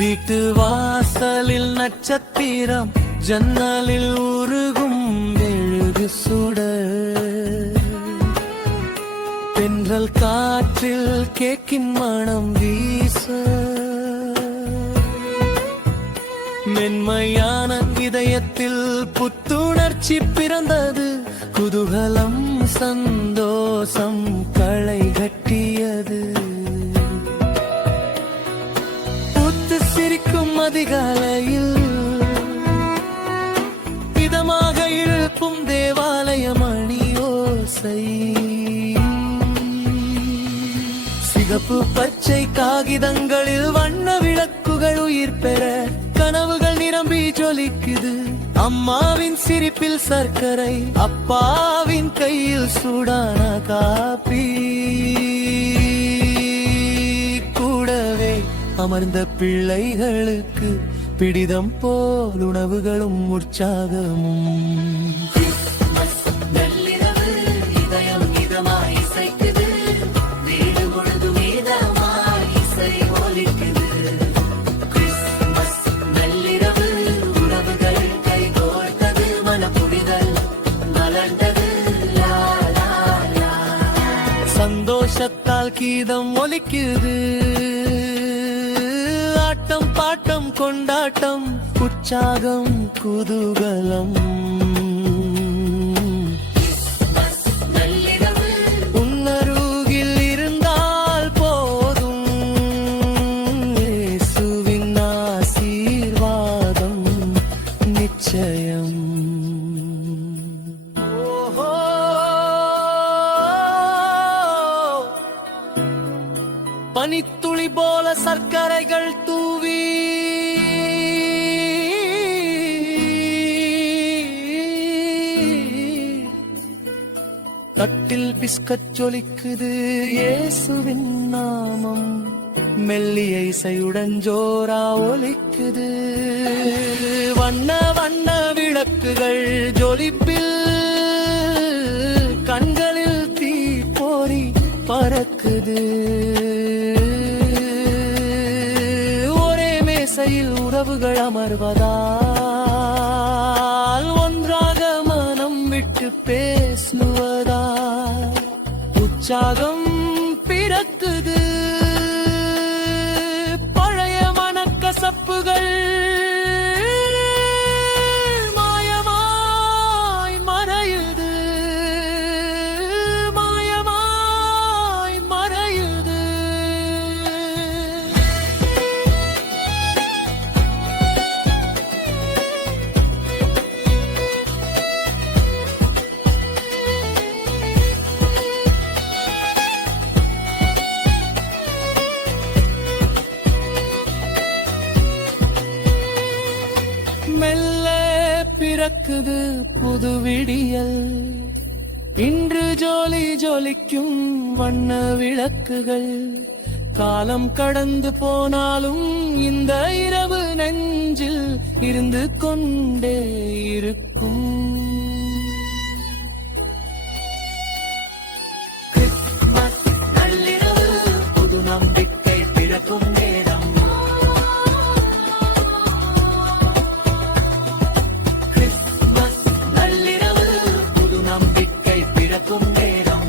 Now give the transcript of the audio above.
வீட்டு வாசலில் நட்சத்திரம், ஜன்னலில் உருகும் மெழுகு சுடர், தென்றல் காற்றில் கேக்கின் மனம் வீச, மென்மையான இதயத்தில் புத்துணர்ச்சி பிறந்தது, குதூகலம் சந்தோஷம் களை கட்டியது. சிரிக்கும் அதிகாலையில் இதமாக இழுக்கும் தேவாலய மணி ஓசை, சிகப்பு பச்சை காகிதங்களில் வண்ண விளக்குகள் உயிர் பெற, கனவுகள் நிரம்பி ஜொலிக்குது. அம்மாவின் சிரிப்பில் சர்க்கரை, அப்பாவின் கையில் சூடான காப்பி, கூடவே அமர்ந்த பிள்ளைகளுக்கு பிடிதம் போல் உணவுகளும் உற்சாகமும். சந்தோஷத்தால் கீதம் ஒலிக்குது, ஆட்டம் பாட்டம் கொண்டாட்டம் உற்சாகம் குதூகலம். உன்னருகில் இருந்தால் போதும், இயேசுவின் ஆசீர்வாதம் நிச்சயம். பனித்துளி போல சர்க்கரைகள் தூவி, தட்டில் பிஸ்கட் ஜொலிக்குது, இயேசுவின் நாமம் மெல்லிய இசையுடன் ஜோரா ஒலிக்குது. வண்ண வண்ண விளக்குகள் ஜொலிப்பில் கண்களில் தீ போரி பறக்குது. ஒரே மேசையில் உறவுகள் அமர்வதால், ஒன்றாக மனம் விட்டு பேசுவதால் உற்சாகம் பிறக்குது. பழைய மனக்கசப்புகள் மாயமாய் மறையுது, மாயமாய் மறையுது. மெல்ல பிறக்குது புது விடியல், இன்று ஜோலி ஜொலிக்கும் வண்ண விளக்குகள். காலம் கடந்து போனாலும் இந்த இரவு நெஞ்சில் இருந்து கொண்டே இருக்கும். கிறிஸ்துமஸ் நள்ளிரவு, புது நம்பிக்கை பிறக்கும் நேரம். கிறிஸ்துமஸ் நள்ளிரவு, புது நம்பிக்கை பிறக்கும் நேரம்.